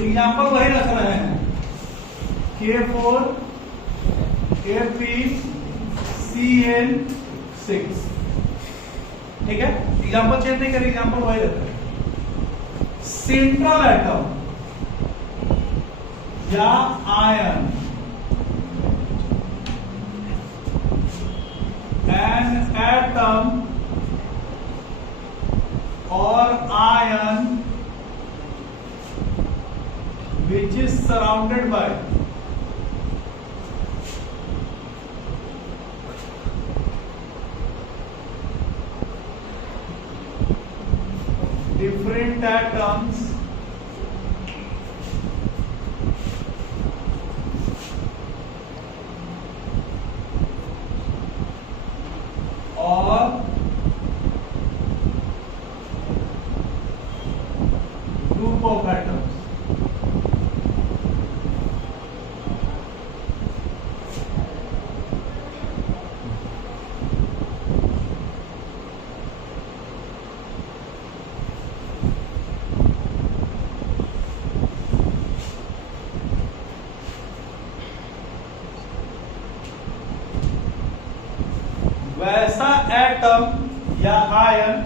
Example वही रख रहे हैं, K4 FeCN6। ठीक है, एग्जाम्पल चेंज नहीं करें, एग्जाम्पल वही रख रहे हैं। सेंट्रल एटम या ion, an atom or ion which is surrounded by different atoms or group of atoms। वैसा एटम या आयन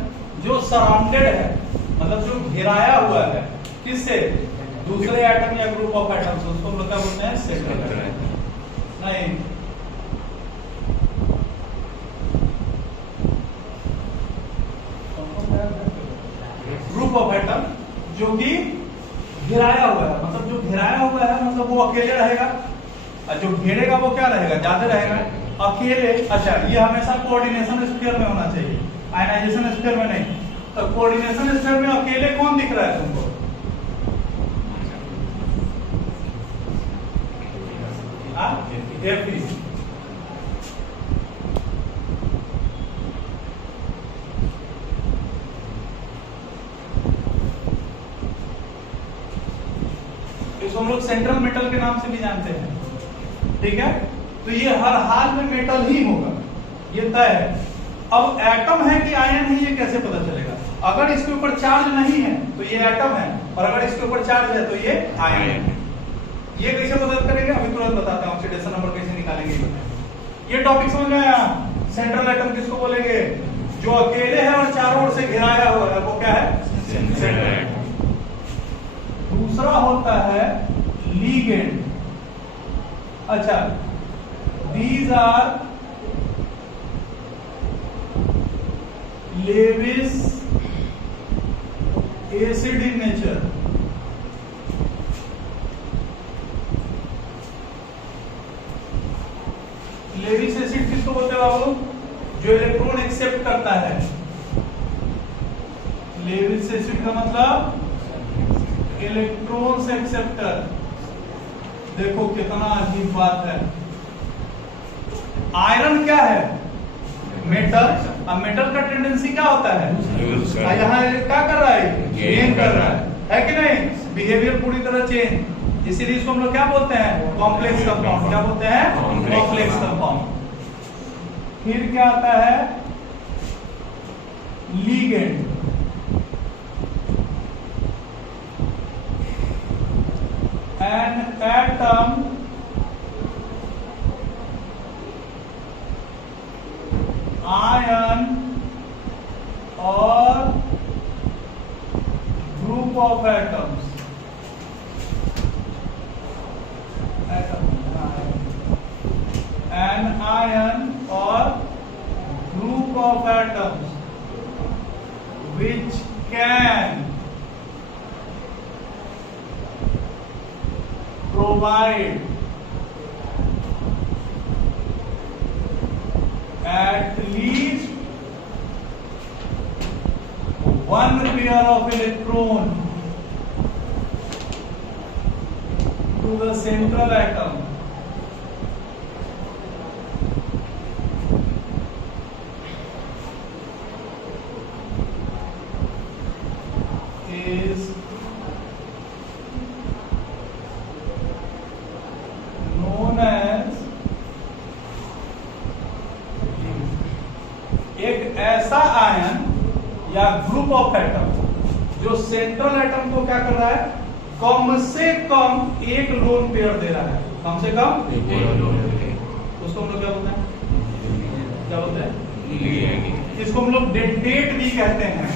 जो सराउंडेड है, मतलब जो घिराया हुआ है किससे, दूसरे एटम या ग्रुप ऑफ एटम्स, उसको हम लोग क्या बोलते हैं, सेंट्रल एटम। नहीं, ग्रुप ऑफ एटम जो कि घिराया हुआ है, मतलब जो घिराया हुआ है मतलब वो अकेले रहेगा, और जो घेरेगा वो क्या रहेगा, ज्यादा रहेगा। अकेले, अच्छा, ये हमेशा कोऑर्डिनेशन स्फीयर में होना चाहिए, आयनाइजेशन स्फीयर में नहीं। तो कोऑर्डिनेशन स्फीयर में अकेले कौन दिख रहा है तुमको, Fe। इसको हम लोग सेंट्रल मेटल के नाम से भी जानते हैं। ठीक है, तो ये हर हाल में मेटल ही होगा, ये तय है। अब एटम है कि आयन है ये कैसे पता चलेगा, अगर इसके ऊपर चार्ज नहीं है तो ये एटम है, और अगर इसके ऊपर चार्ज है तो ये आयन है। ये कैसे पता करेंगे, अभी तुरंत बताते हैं, ऑक्सीडेशन नंबर कैसे निकालेंगे। ये टॉपिक समझ में आया। सेंट्रल एटम किसको बोलेंगे, जो अकेले है और चारों ओर से घिराया हुआ है, वो क्या है, सेंट्रल एटम। दूसरा होता है लिगेंड। अच्छा, these are Lewis acid in nature। Lewis acid किसको बोलते हैं बाबू, जो इलेक्ट्रॉन एक्सेप्ट करता है। लेविस एसिड का मतलब इलेक्ट्रॉन्स एक्सेप्टर। देखो कितना अजीब बात है। आयरन क्या है, मेटल। अब मेटल का टेंडेंसी क्या होता है, यहाँ क्या कर रहा है, गेन कर रहा है कि नहीं, बिहेवियर पूरी तरह चेंज। इसीलिए इसको हम लोग क्या बोलते हैं, कॉम्प्लेक्स कंपाउंड। क्या बोलते हैं, कॉम्प्लेक्स कंपाउंड। फिर क्या आता है, लिगेंड। एन एटम आयन और group of atoms. An ion or group of atoms which can provide at least one pair of electron to the central atom is known as, एक ऐसा ion या group of atom जो central atom को क्या कर रहा है, कम से कम एक लोन पेयर दे रहा है, कम से कम एक लोन पेयर, उसको हम लोग क्या बोलते हैं, क्या बोलते हैं, इसको हम लोग डेंटेट भी कहते हैं।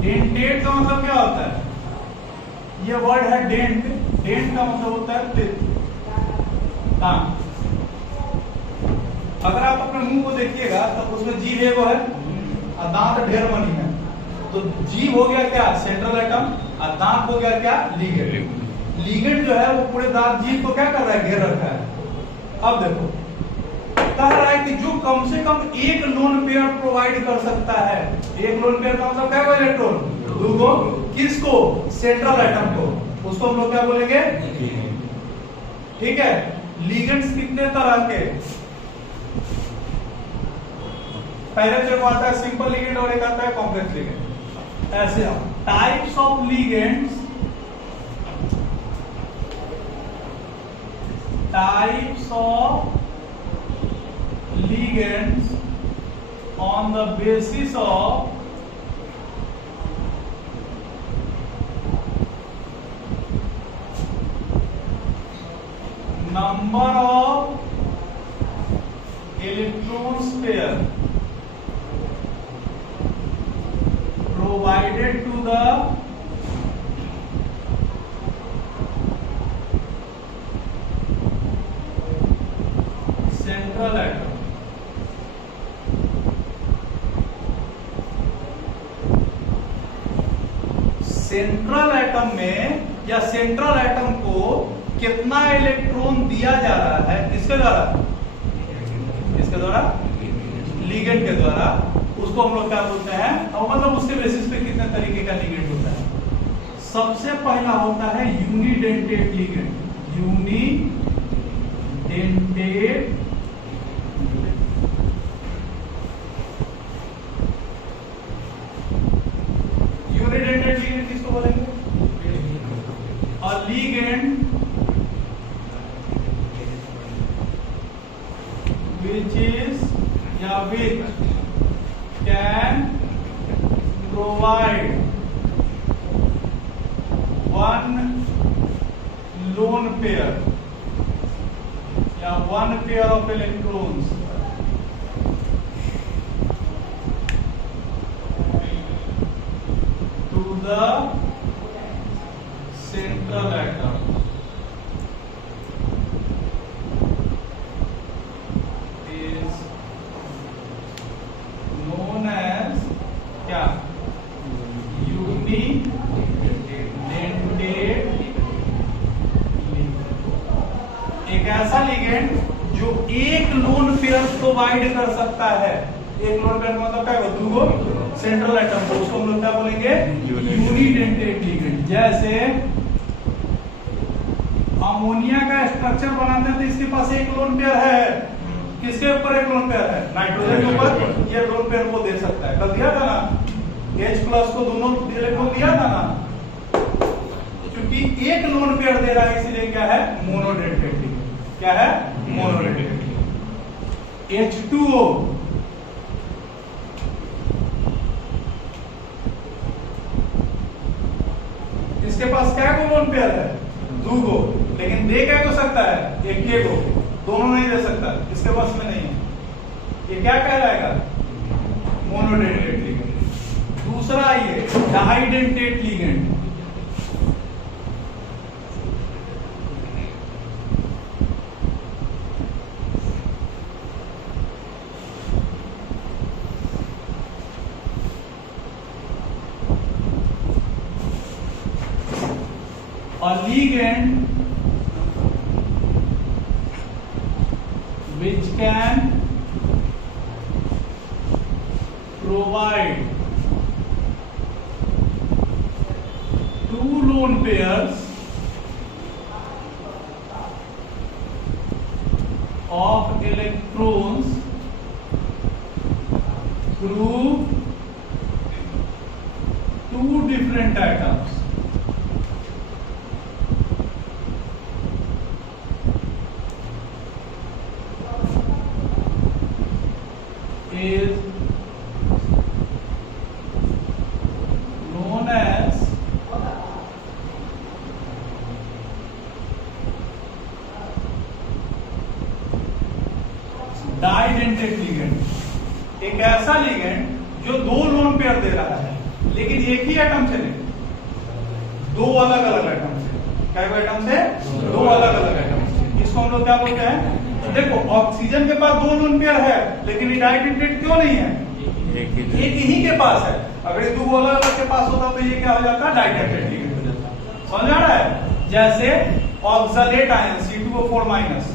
डेंटेट का मतलब क्या होता है, ये वर्ड है डेंट, डेंट का मतलब होता है दांत। अगर आप अपने मुंह को देखिएगा तो उसमें जीभ एगो है और दांत ढेर मनी है, तो जीभ हो गया क्या, सेंट्रल एटम, और दांत हो गया क्या, लिगेंड। लिगेंड जो है वो पूरे दांत जीभ को क्या कर रहा है, घेर रखा है। अब देखो कह रहा है कि जो कम से कम एक लोन पेयर प्रोवाइड कर सकता है, एक लोन पेयर का मतलब क्या है, इलेक्ट्रॉन, दूगो, किसको, सेंट्रल एटम को, उसको हम लोग क्या बोलेंगे, ठीक है। लिगेंड्स कितने तरह के, पहले जो आता है सिंपल लिगेंड और एक आता है कॉम्प्लेक्स लिगेंड। ऐसे types of ligands, types of ligands on the basis of number of electrons pair provided to the central atom। Central atom में या सेंट्रल एटम को कितना इलेक्ट्रॉन दिया जा रहा है, किसके द्वारा, किसके द्वारा, लिगेंड के द्वारा, उसको हम लोग क्या बोलते हैं, और मतलब उसके बेसिस पे कितने तरीके का लिगेंड होता है। सबसे पहला होता है unidentate ligand, unidentate unidentate ligand किसको बोलेंगे, और लिगेंड which is या which can provide one lone pair या one pair of electrons to the central atom is known as क्या, यूनिडेंटेट लिगेंड। एक ऐसा लिगेंड जो एक लोन पेयर प्रोवाइड कर सकता है, एक लोन पेयर मतलब क्या, दूगो सेंट्रल एटम को, उसको हम लोग क्या बोलेंगे, यूनिडेंटेट लिगेंड। जैसे अमोनिया का स्ट्रक्चर बनाते हैं तो इसके पास एक लोन पेयर है, किसके ऊपर एक लोन पेयर है, नाइट्रोजन के ऊपर, ये लोन पेयर को दे सकता है। कल दिया था ना, H प्लस को दोनों इलेक्ट्रॉन दिया था ना, क्योंकि एक लोन पेयर दे रहा है इसलिए क्या है, मोनोडेंटेट लिगेंड। क्या है, मोनोडेंटेट लिगेंड। H2O इसके पास क्या को लोन पेयर है, दूगो, लेकिन दे क्या को सकता है, एक के को, दोनों नहीं दे सकता, इसके पास में नहीं है, ये क्या कहलाएगा, मोनोडेंटेट लिगेंड। दूसरा ये डाइडेंटेट ligand, a ligand which can provide two lone pairs of electrons through two different atoms is एक ऐसा लिगेंड जो दो लोन पेयर दे रहा है लेकिन एक ही एटम से नहीं, दो अलग अलग एटम से। क्या एटम से? दो अलग अलग एटम से। इसको हम लोग क्या बोलते हैं? देखो ऑक्सीजन के पास दो लोन पेयर है लेकिन ये डाइडेंटेट क्यों नहीं है? एक ही के पास है। अगर ये दो अलग अलग के पास होता तो ये क्या हो जाता? डाइडेंटेट लिगेंड हो जाता। समझ आ रहा है? जैसे oxalate ion C2O4 minus,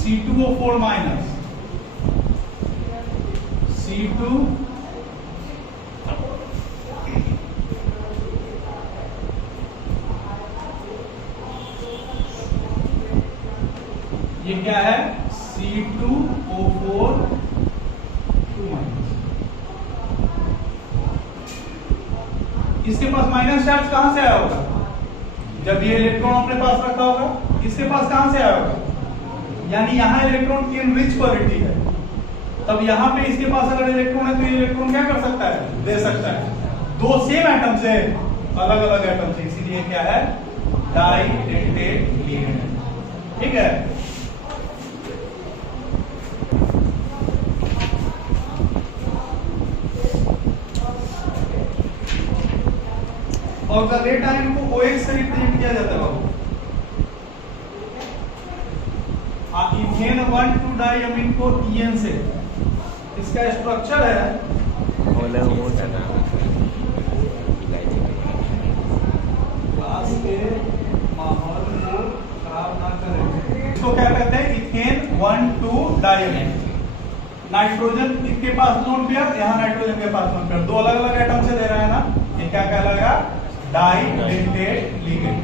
C2O4 minus, C2 ये क्या है? C2O4 minus. इसके पास माइनस चार्ज कहां से आया होगा? जब ये इलेक्ट्रॉन अपने पास रखा होगा, इसके पास कहां से आया होगा? यानी यहां इलेक्ट्रॉन की इनरिच क्वालिटी है, तब यहां पे इसके पास अगर इलेक्ट्रॉन है तो ये इलेक्ट्रॉन क्या कर सकता है? दे सकता है। दो सेम एटम से अलग अलग एटम से, इसीलिए क्या है? डाइडेंटेट लिगेंड। ठीक है? ऑक्सलेट आयन को OH से रिप्रेजेंट किया जाता है बाबू। इथेन 1,2 डाइअमीन को EN से, इसका स्ट्रक्चर है क्लास के माहौल को खराब ना करें। इसको क्या कहते हैं? इथेन 1,2 डाइअमीन। नाइट्रोजन इसके पास लोन पेयर, यहाँ नाइट्रोजन के पास लोन पेयर, दो अलग अलग एटम से दे रहा है ना, ये क्या कहलाएगा? डाइडेंटेट लिगेंड।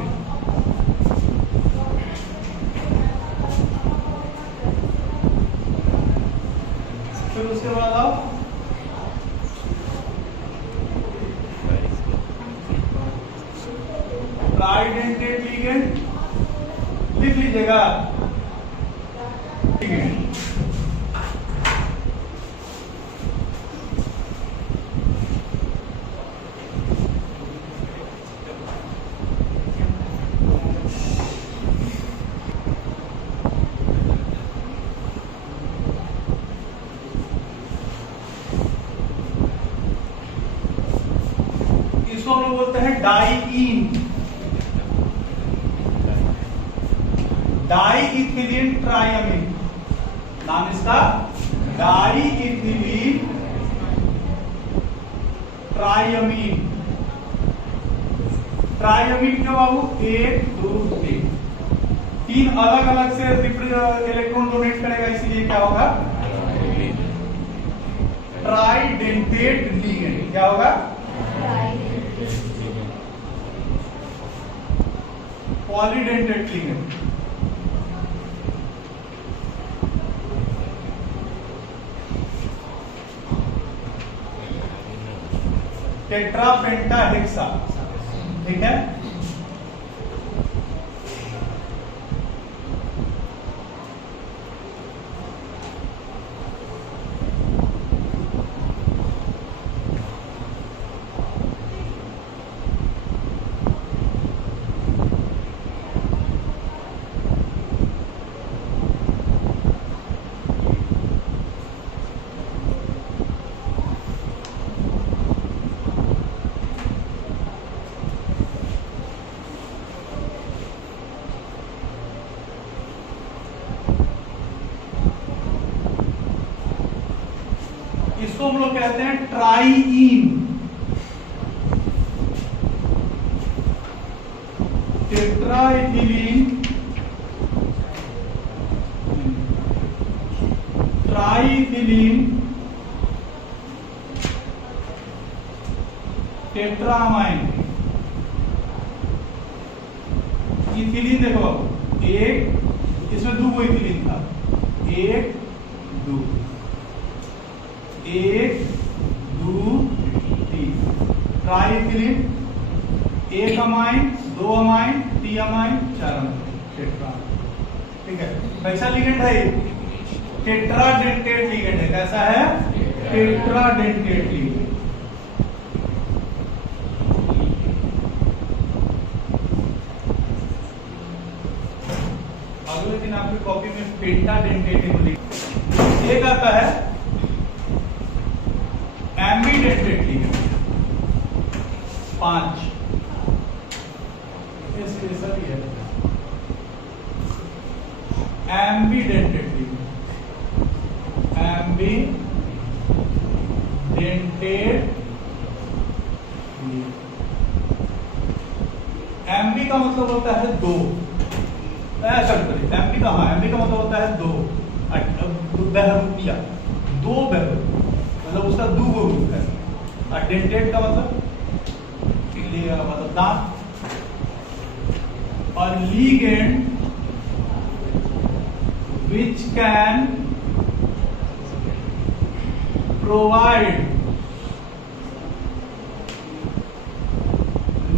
फिर उसके बाद आओ ट्राइडेंटेट लिगेंड, लिख लीजिएगा। इसको हम लोग बोलते हैं डाइईन, डाइइथिलीन ट्राइअमीन। नाम इसका डाइइथिलीन ट्राइअमीन। ट्राइअमीन क्यों बाबू? 1 2 3 तीन अलग अलग से इलेक्ट्रॉन डोनेट करेगा, इसीलिए क्या होगा? Tridentate ligand. क्या होगा? Polydentate ligand. टेट्रा पेंटा हेक्सा। ठीक है? इसको हम लोग कहते हैं ट्राइईन। टेट्राइथिलीन ट्राइथिलीन टेट्रामाइन। इथिलीन देखो बाबू, एक, इसमें दो इथिलीन था, 1 2 1 2 3। ट्राइथिलीन, 1 amine, 2 amine, 3 amine, 4 amine, tetra. ठीक है? कैसा लिगेंड है? टेट्राडेंटेट लिगेंड है। कैसा है? Tetradentate ligand. अगले दिन आपकी कॉपी में पेंटाडेंटेट लिखा, एक आता है एम्बीडेंटेट लिखा 5 स्पेशल है एम्बीडेंटेड एमबी का मतलब होता है 2, ऐसा करिए एमबी का, हाँ एमबी का मतलब होता है 2 बहरूपिया, 2 बहरूप मतलब उसका 2 गो रूप है। और डेंटेड का मतलब दांत। और ligand which can provide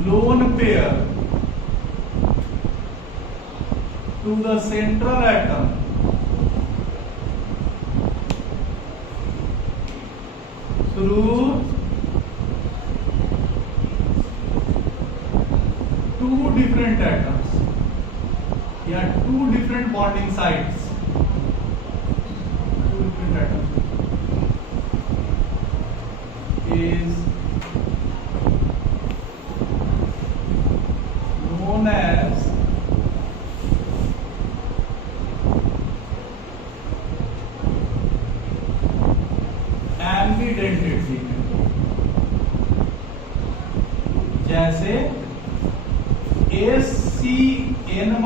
lone pair to the central atom through 2 different atoms या 2 different bonding sites, 2 different atoms is known as ambidentate ligand। जैसे SCN-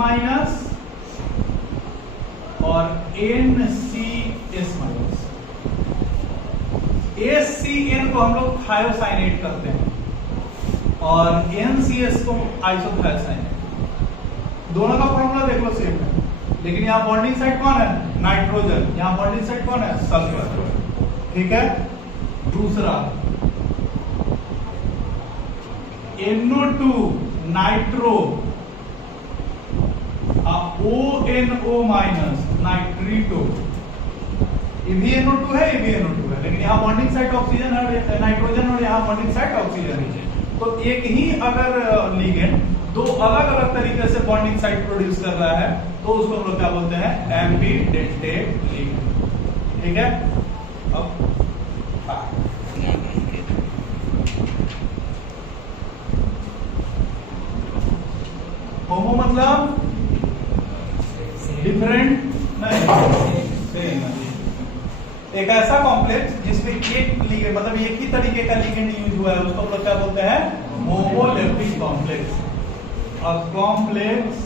और NCS-। SCN को हम लोग थायोसाइनेट करते हैं और NCS को आइसोथायोसाइनेट। दोनों का फॉर्मूला देख लो सेम है, लेकिन यहाँ बॉन्डिंग साइट कौन है? नाइट्रोजन। यहाँ बॉन्डिंग साइट कौन है? सल्फर। ठीक है। दूसरा NO2 नाइट्रो, ONO माइनस नाइट्रीटो। ये भी NO2 है, ये भी NO2 है, लेकिन यहाँ बॉन्डिंग साइट ऑक्सीजन है नाइट्रोजन, और यहाँ बॉन्डिंग साइट ऑक्सीजन है। तो एक ही अगर लीगेंड 2 अलग अलग तरीके से बॉन्डिंग साइट प्रोड्यूस कर रहा है तो उसको हम लोग क्या बोलते हैं? Ambidentate ligand. ठीक है। अब होमो मतलब डिफरेंट नहीं, एक ऐसा कॉम्प्लेक्स जिसमें एक लीगेंड मतलब एक ही तरीके का लीगेंड यूज हुआ है उसको हम लोग क्या बोलते हैं? Homoleptic complex. A complex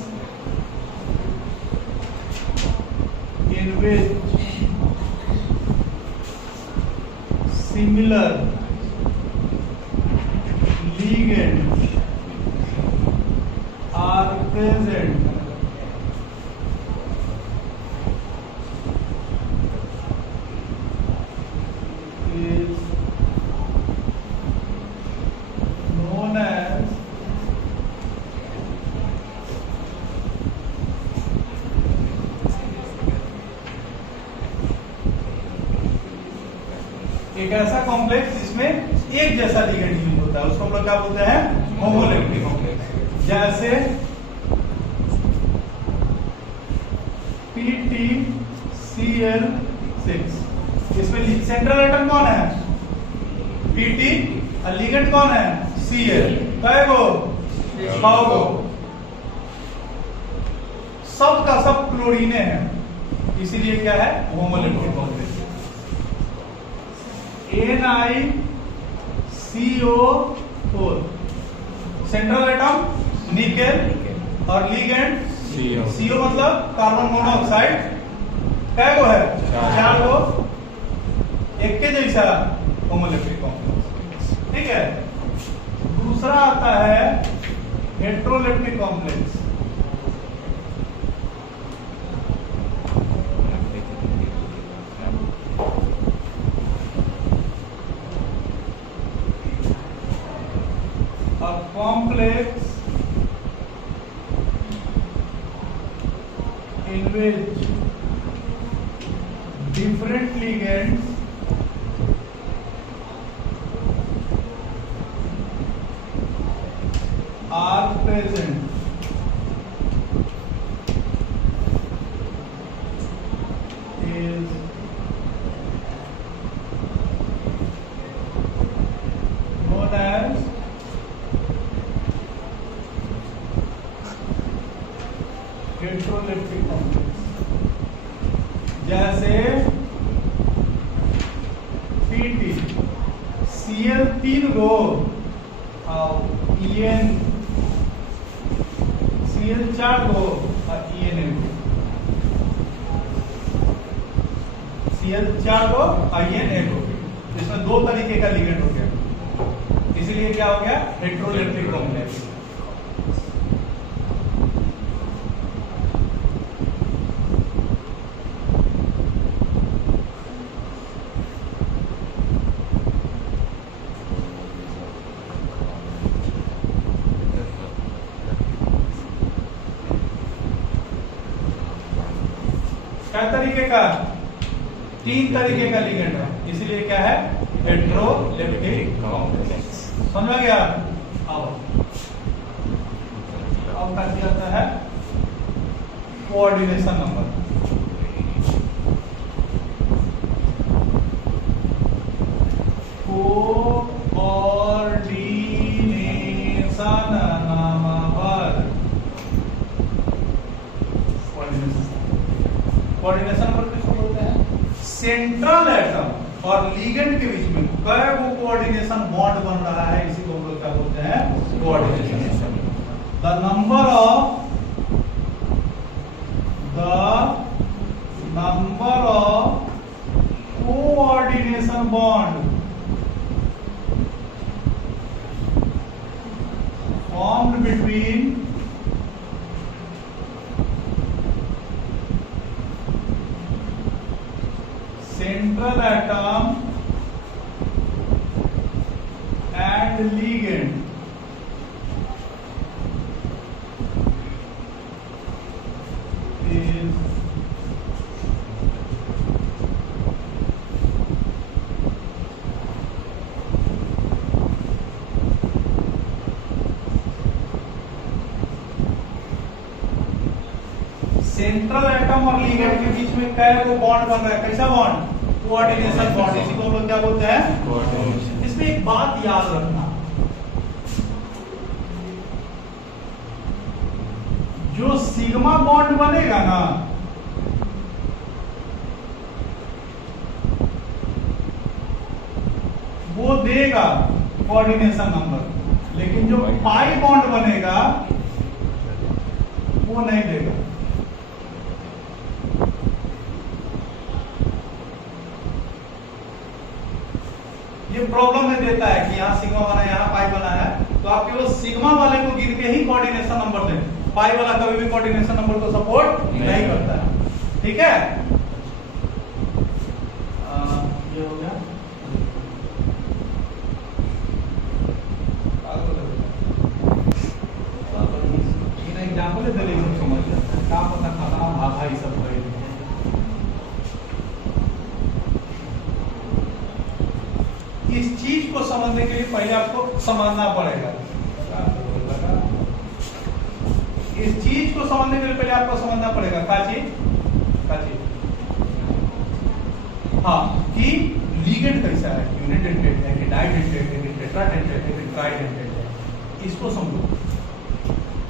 in which similar ligands are present is known as एक ऐसा कॉम्प्लेक्स जिसमें एक जैसा लिगेंड यूज होता है उसको हम लोग क्या बोलते हैं? Homoleptic complex. जैसे PTCl6, इसमें सेंट्रल एटम कौन है? PT और लिगेंड कौन है? Cl। कएगो? 6 गो। सब का सब क्लोरीने है, इसीलिए क्या है? Homoleptic complex. NiCO4, central atom nickel और लिगेंड CO मतलब कार्बन मोनोऑक्साइड। कै गो है? 4 गो। एक के जैसा होमोलेप्टिक कॉम्प्लेक्स। ठीक है। दूसरा आता है heteroleptic complex. A complex in which different ligands are present जैसे पीटी सीएल 3 गो और ईएन सीएल 4 गो और ईएन सीएल 4 गो और ईएन 1 गो। इसमें दो तरीके का लिगेंड हो गया, इसीलिए क्या हो गया हेटेरोइलेक्ट्रिक कॉम्प्लेक्स। क्या तरीके का? 3 तरीके का लिगेंड है, इसलिए क्या है हेटेरोइलेक्ट्रिक कॉम्प्लेक्स। समझ में गया? अब क्या जाता है coordination number. Coordination number coordination number किसको बोलते हैं? सेंट्रल एटम और लिगेंड के बीच में कई वो कोऑर्डिनेशन बॉन्ड बन रहा है, इसी को हम लोग क्या बोलते हैं coordination. The number of coordination bond formed between central atom and ligand is central atom और लिगेंड के बीच में क्या वो बॉन्ड बन रहा है? कैसा बॉन्ड? Coordination bond. इसी को हम लोग क्या बोलते हैं कोऑर्डिनेशन। इसमें एक बात याद रखना, जो सिग्मा बॉन्ड बनेगा ना वो देगा कोऑर्डिनेशन नंबर, लेकिन जो पाई बॉन्ड बनेगा वो नहीं देगा। ये प्रॉब्लम में देता है कि यहाँ सिग्मा बना है, यहाँ पाई बना है, तो आप केवल सिग्मा वाले को गिन के ही कोऑर्डिनेशन नंबर दें। पाई वाला कभी भी कोऑर्डिनेशन नंबर को सपोर्ट नहीं करता है। ठीक है, ये हो गया। एग्जाम्पल दे रही समझ क्या पता खाना भाषा ही सब करें। इस चीज को समझने के लिए पहले आपको समझना पड़ेगा। इस चीज को समझने के लिए पहले आपको समझना पड़ेगा क्या चीज? हाँ, कि लिगेंड कैसा है, यूनिडेंटेड है कि डाइडेंटेड है कि टेट्राडेंटेड है कि ट्राइडेंटेड है, इसको समझो।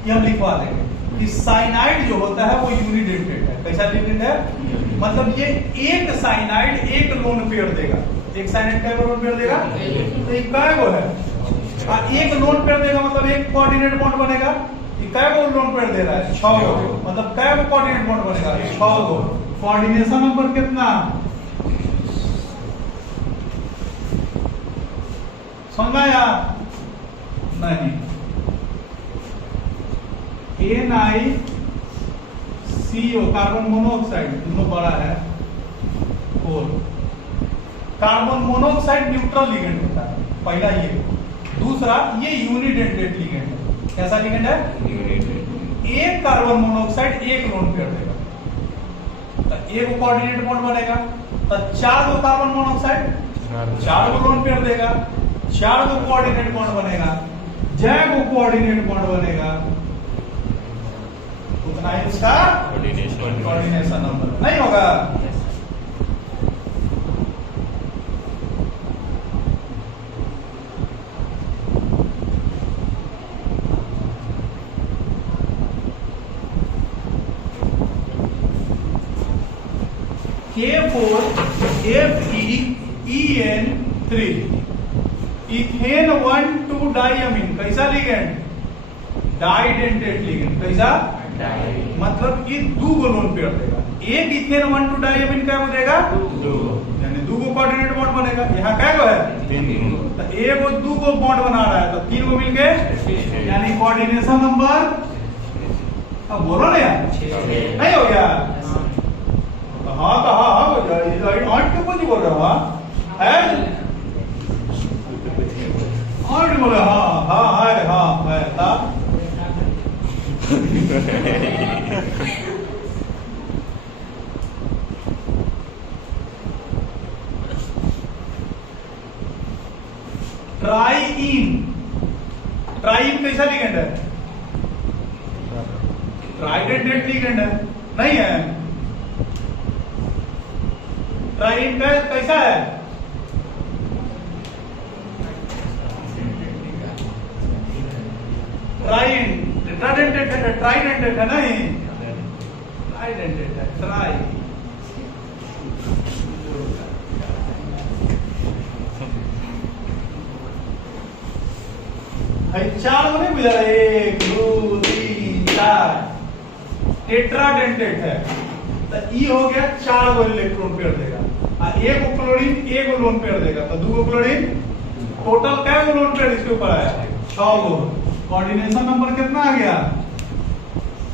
ये हम लिखवा देंगे कि साइनाइड जो होता है वो यूनिडेंटेड है। कैसा लिगेंड है? मतलब ये एक साइनाइड एक लोन पेयर देगा। एक साइनाइड का लोन पेयर देगा तो ये क्या वो है? एक लोन पेयर देगा मतलब एक कोऑर्डिनेट बॉन्ड बनेगा। ये क्या वो लोन पेयर दे रहा है? 6 गो, मतलब क्या वो कोऑर्डिनेट बॉन्ड बनेगा? 6 गो। कोऑर्डिनेशन नंबर कितना? समझ में आया? नहीं। NiCO कार्बन मोनोऑक्साइड दोनों बड़ा है 4। कार्बन मोनोऑक्साइड न्यूट्रल लिगेंड होता है, पहला ये। दूसरा ये यूनिडेंटेड लिगेंड है। कैसा लिगेंड है? एक कार्बन मोनोऑक्साइड एक लोन पेयर देगा तो एक कोऑर्डिनेट बॉन्ड बनेगा, तो 4 गो कार्बन मोनोऑक्साइड 4 गो लोन पेयर देगा, 4 गो कोऑर्डिनेट बॉन्ड बनेगा, जय गो कोऑर्डिनेट बॉन्ड बनेगा, उतना ही उसका कोऑर्डिनेशन नंबर नहीं होगा। K4FeEN3 इथेन 1,2 डाइअमीन कैसा लिगेंड? डाइडेंटेट लिगेंड। कैसा? मतलब कि दो लोन पेयर देगा। एक इथेन 1,2 डाइअमीन क्या देगा? दो, यानी दो कोऑर्डिनेट बॉन्ड बनेगा। यहाँ क्या है? तीन। तो एक और दो को बॉन्ड बना रहा है तो तीन को मिलके यानी कोऑर्डिनेशन नंबर, अब बोलो ना यार, नहीं हो गया? हाँ तो हाँ हो जाए। आठ के कुछ बोल रहे हो? है आठ बोले? हाँ हाँ है, हाँ है था। ट्राइईन, ट्राइईन कैसा लिगेंड है? ट्राइडेंटेट लिगेंड है, नहीं है? ट्राइईन कैसा है? ट्राइईन ट्राइडेंटेट है, ट्राइडेंटेट है नहीं? ट्राइडेंटेट है, ट्राई। चार को नहीं मिला, 1 2 3 4 टेट्राडेंटेट है तो ई हो गया 4 को इलेक्ट्रॉन पेयर देगा। एक क्लोरीन एक लोन पेयर देगा तो दो क्लोरीन, टोटल क्या लोन पेयर इसके ऊपर आया? 6 को। कोऑर्डिनेशन नंबर कितना आ गया?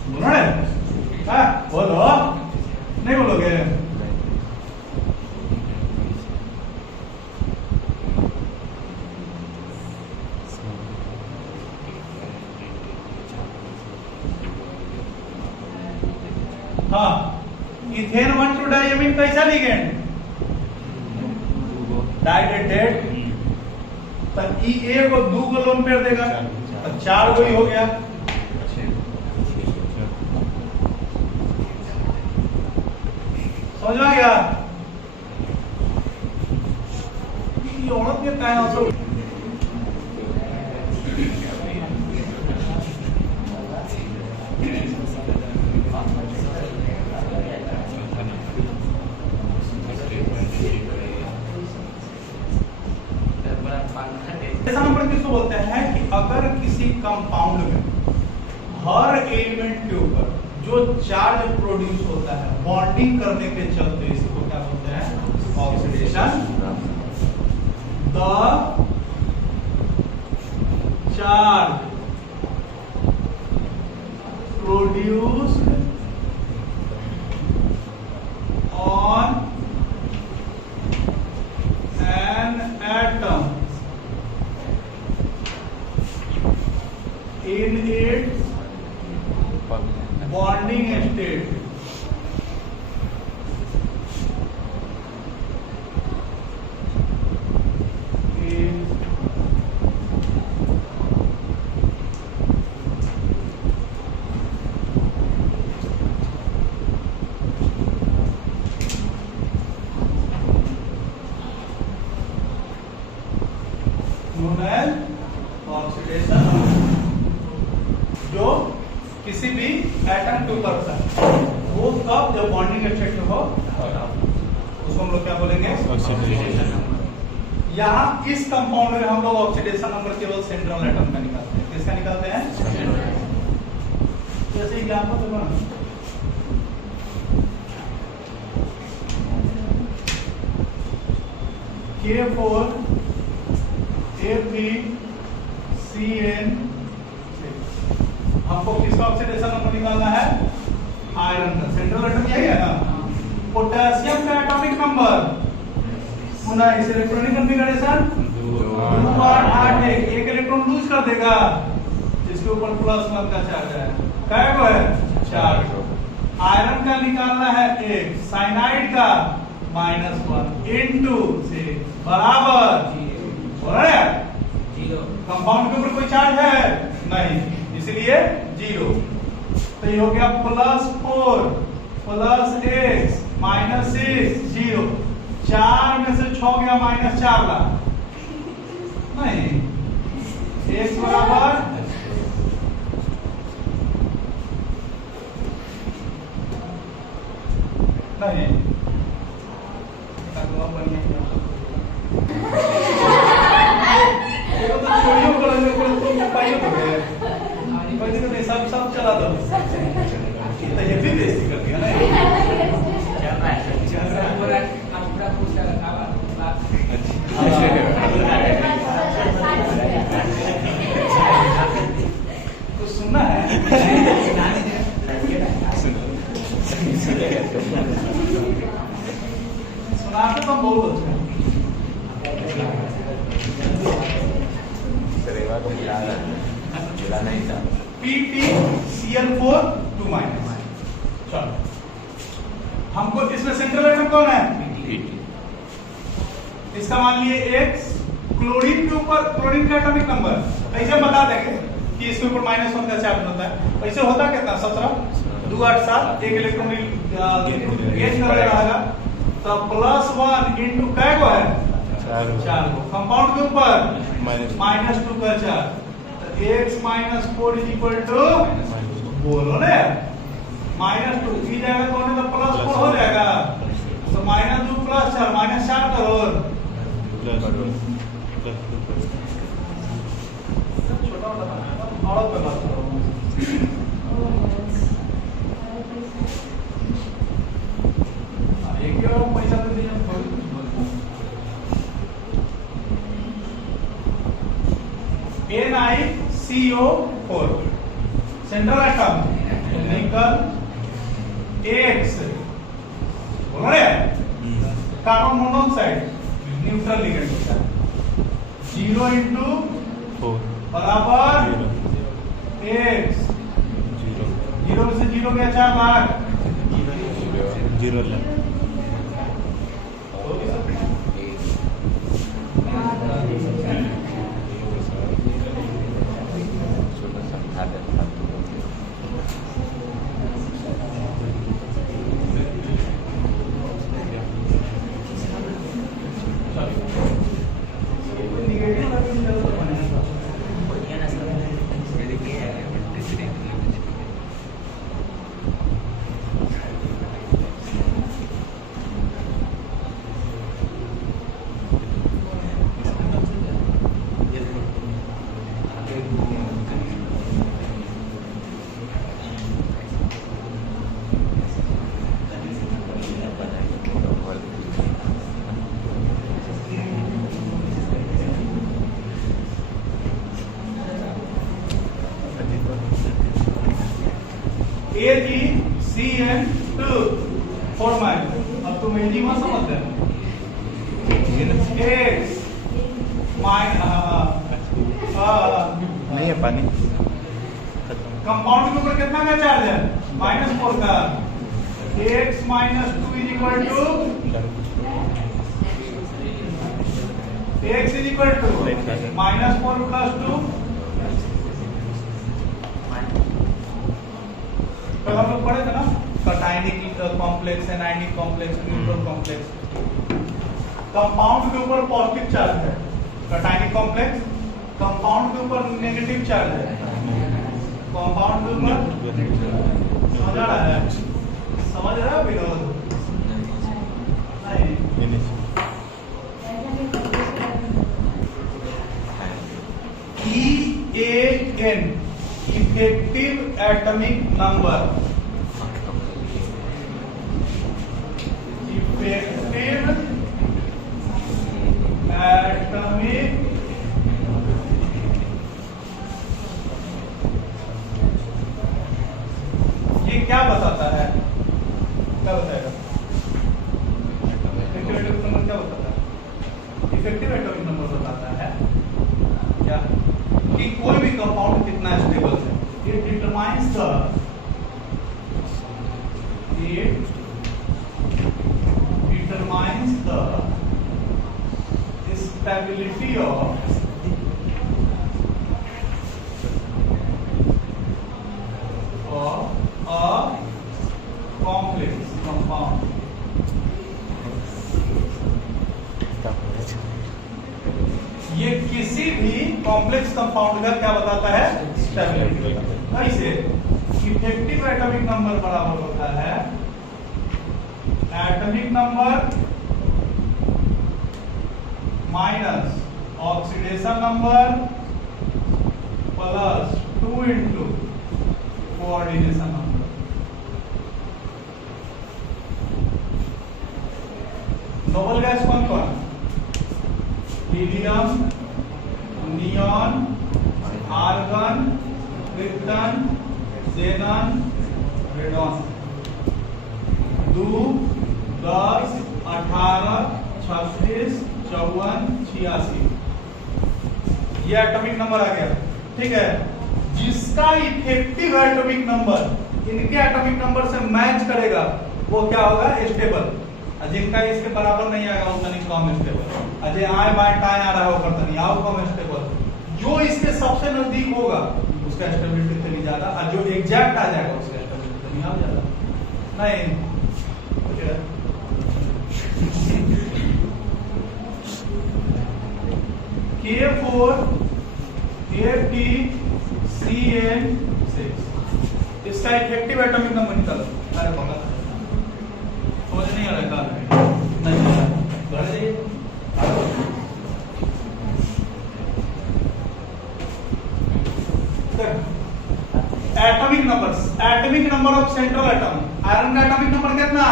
बोलो ना, बोलो, नहीं बोलोगे? हाँ, इथेन 1,2 डाइअमीन कैसा लिगेंड? डाइडेंटेट। तो ई एक और दो को लोन पेयर देगा तो 4 को ही हो गया। समझ में आ गया? ये औरत के क्या है? ऐसा नंबर किसको बोलते हैं कि अगर किसी कंपाउंड में हर एलिमेंट के ऊपर जो चार्ज प्रोड्यूस होता है बॉन्डिंग करने के चलते इसको क्या बोलते हैं? Oxidation. The charge produced on an atom in its bonding state is known as oxidation। जो किसी भी एटम के ऊपर होता है वो कब, जब बॉन्डिंग स्टेट में हो उसको हम लोग क्या बोलेंगे? ऑक्सीडेशन। यहाँ इस कंपाउंड में हम लोग ऑक्सीडेशन नंबर केवल सेंट्रल एटम का निकालते हैं। किसका निकालते हैं? जैसे एग्जांपल देखो ना, K4 FeCN। हमको किसका ऑक्सीडेशन नंबर निकालना है? आयरन का। सेंट्रल एटम यही है ना? पोटेशियम का एटॉमिक नंबर 19, इलेक्ट्रॉनिक कॉन्फ़िगरेशन 2 एक इलेक्ट्रॉन लूज कर देगा जिसके ऊपर प्लस 1 का चार्ज है। क्या को है? 4 को। आयरन का निकालना है 1, साइनाइड का -1 इनटू से बराबर 0। कंपाउंड के ऊपर कोई चार्ज है नहीं, इसलिए 0। तो ये हो गया +4 +x -6 0। 4 में से 6 गया -4 ला नहीं, x बराबर नहीं सब चला दो ये भी बेइज्जती कर दिया ना कुछ सुनना है सुनाते तो बहुत अच्छा नहीं था PtCl4 2 माइनस। चलो हमको इसमें सेंट्रल एटम कौन है? इसका मान लिए X क्लोरीन के ऊपर क्लोरीन का एटॉमिक नंबर ऐसे बता देंगे कि इसके ऊपर -1 का चार्ज होता है। वैसे होता कितना 17 2 8 7 एक इलेक्ट्रॉन गेन कर रहेगा तो +1 इनटू क्या को है 4 को कंपाउंड के ऊपर -2 का चार्ज x -4 = बोलो ना -2 की जाएगा तो होने तो +4 हो जाएगा तो -2 + 4 -4 करोड़ छोटा और पे बात करो एक और पैसा तो दिया NiCO4 सेंट्रल एटम निकल X बोलो रे कार्बन मोनोऑक्साइड न्यूट्रल लिगेंड होता है 0 × 4 बराबर X 0 में से 0 गया 4 भाग 0 AgCN2 4 माइनस। अब तुम एजी मत समझते X नहीं है पानी कंपाउंड के ऊपर कितना का चार्ज है -4 का x - 2 x -4 + 2 कल हम लोग पढ़े थे ना cationic complex anionic complex neutral complex compound के ऊपर पॉजिटिव चार्ज है कटायनिक कॉम्प्लेक्स कंपाउंड के ऊपर नेगेटिव चार्ज है कंपाउंड के ऊपर समझ रहा है Vinod EAN effective atomic number effective atomic ये क्या बताता है क्या बताएगा इफेक्टिव एटॉमिक नंबर क्या बताता है इफेक्टिव एटॉमिक नंबर बताता है क्या कि कोई भी कंपाउंड कितना स्टेबल है it determines the stability of a complex compound ये किसी भी कॉम्प्लेक्स कंपाउंड का क्या बताता है स्टेबिलिटी ऐसे इफेक्टिव एटॉमिक नंबर बराबर होता है atomic number minus oxidation number plus 2 into coordination number. Noble gas कौन कौन? Helium, neon, argon, krypton, xenon, radon. 2, 10, 18, 36, 54, 86 ये एटॉमिक नंबर आ गया। ठीक है, जिसका इफेक्टिव एटॉमिक नंबर इनके एटॉमिक नंबर से मैच करेगा वो क्या होगा? स्टेबल। जिनका इसके बराबर नहीं आएगा वो तनिक कम स्टेबल। अजय आए बाएं टाएं आ रहा है वो करता नहीं आओ कम स्टेबल। जो इसके सबसे नजदीक होगा उसका स्टेबिलिटी थोड़ी ज्यादा, और जो एग्जैक्ट आ जाएगा उसका स्टेबिलिटी थोड़ी आ ज्यादा। नहीं K4 ATCN6 इसका इफेक्टिव एटॉमिक नंबर निकालो। अरे बाबा समझ नहीं आ रहा है नहीं घर जाइए। Atomic number of central atom. Iron का एटॉमिक नंबर कितना?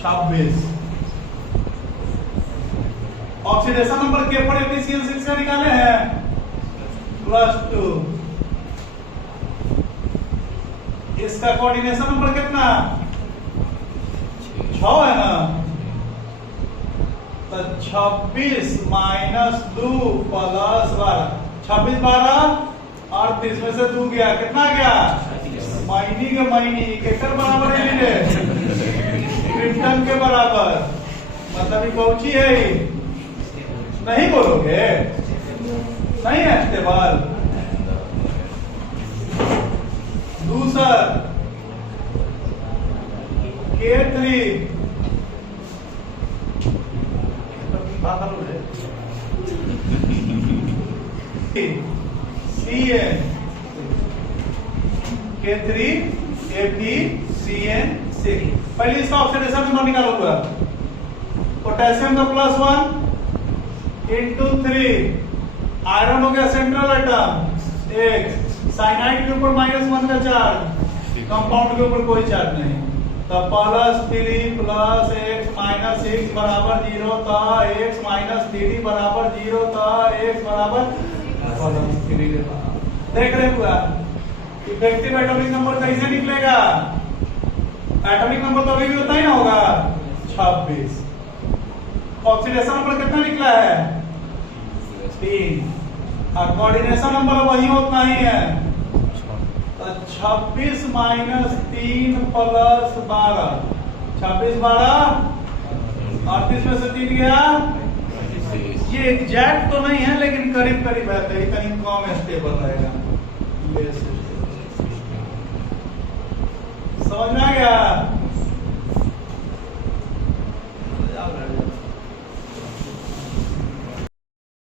26। ऑक्सीडेशन नंबर K4 ATCN6 का निकाले हैं +2। इसका कोऑर्डिनेशन नंबर कितना? 6 है ना, तो 26 माइनस 2 प्लस 12। 26 12 और 30 में से 2 गया, कितना गया? माइनी के माइनी केकर बराबर है ये? क्रिप्टन के बराबर। मतलब ये पहुंची है ही नहीं बोलोगे? नहीं है स्टेबल। दूसरा K3 CN K3 ATCN6। पहले इसका ऑक्सीडेशन नंबर निकालो। पोटेशियम का +1 इंटू 3। आयरन हो गया सेंट्रल एटम 1। साइनाइड के ऊपर -1 का चार्ज, कंपाउंड के ऊपर कोई चार्ज नहीं, तो +3 + x - 6 बराबर 0, तो x - 3 बराबर 0, तो x बराबर +3। देख रहे पूरा इफेक्टिव एटॉमिक नंबर कैसे निकलेगा? एटॉमिक नंबर तो अभी भी उतना ही ना होगा 26। ऑक्सीडेशन नंबर कितना निकला है? 3। और कोऑर्डिनेशन नंबर वही उतना ही है, तो 26 - 3 + 12। 26 12 38 में से 3 गया। ये एग्जैक्ट तो नहीं है लेकिन करीब करीब है, तो कहीं कम स्टेबल रहेगा। समझ में आ गया?